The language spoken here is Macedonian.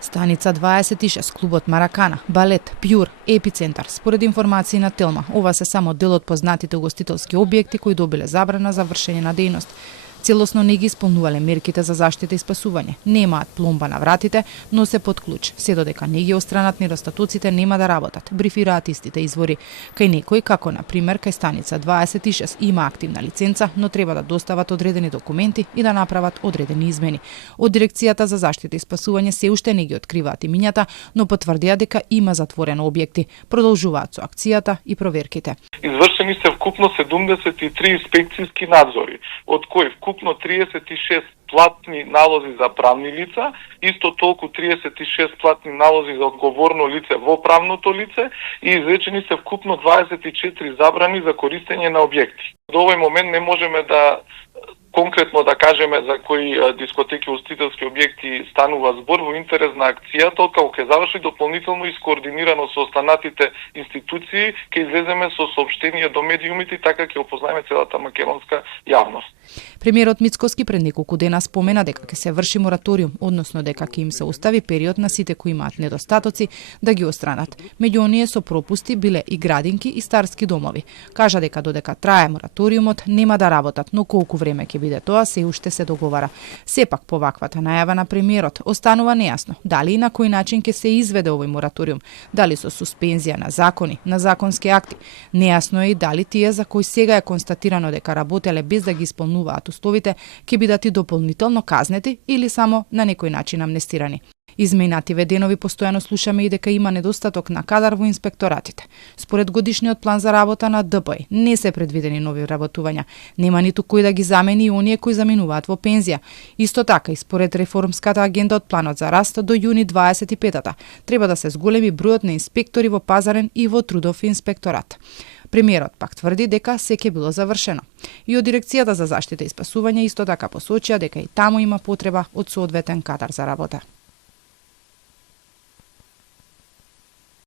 Станица 26, клубот Маракана, балет, Пјур, Епицентар. Според информации на Телма, ова се само дел од познатите угостителски објекти кои добиле забрана за вршење на дејност. Целосно не ги исполнувале мерките за заштита и спасување. Немаат пломба на вратите, но се под клуч. Се додека не ги отстранат недостатоците, нема да работат, брифираат истите извори. Кај некој, како на пример кај станица 26, има активна лиценца, но треба да достават одредени документи и да направат одредени измени. Од Дирекцијата за заштита и спасување се уште не ги откриваат имињата, но потврдија дека има затворено објекти. Продолжуваат со акцијата и проверките. Извршени се вкупно 73 инспекцијски надзори, од кои вкупно 36 платни налози за правни лица, исто толку 36 платни налози за одговорно лице во правното лице и изречени се вкупно 24 забрани за користење на објекти. До овој момент не можеме да конкретно да кажеме за кои дискотеки, устителски објекти станува збор во интерес на акцијата, откако ќе заврши дополнително и скоординирано со останатите институции, ќе излеземе со соопштение до медиумите, така ќе опознаеме целата македонска јавност. Премиерот Мицкоски пред неколку дена спомена дека ќе се врши мораториум, односно дека ќе им се остави период на сите кои имаат недостатоци да ги отстранат. Меѓу оние со пропусти биле и градинки и старски домови. Кажа дека додека трае мораториумот нема да работат, но колку време ќе биде тоа се уште се договара. Сепак по ваквата најава на премиерот останува нејасно дали и на кој начин ќе се изведе овој мораториум, дали со суспензија на закони, на законски акти. Нејасно е и дали тие за кои сега е констатирано дека работеле без да ги исполнуваат условите ќе бидат и дополнително казнети или само на некој начин амнестирани. Изминативе денови постојано слушаме и дека има недостаток на кадар во инспекторатите. Според годишниот план за работа на ДПИ не се предвидени нови работувања. Нема ниту кој да ги замени и оние кои заминуваат во пензија. Исто така и според реформската агенда од планот за раст до јуни 25-та треба да се зголеми бројот на инспектори во пазарен и во трудов инспекторат. Премиерот пак тврди дека се ќе било завршено. И од Дирекцијата за заштита и спасување исто така посочија дека и таму има потреба од соодветен кадар за работа.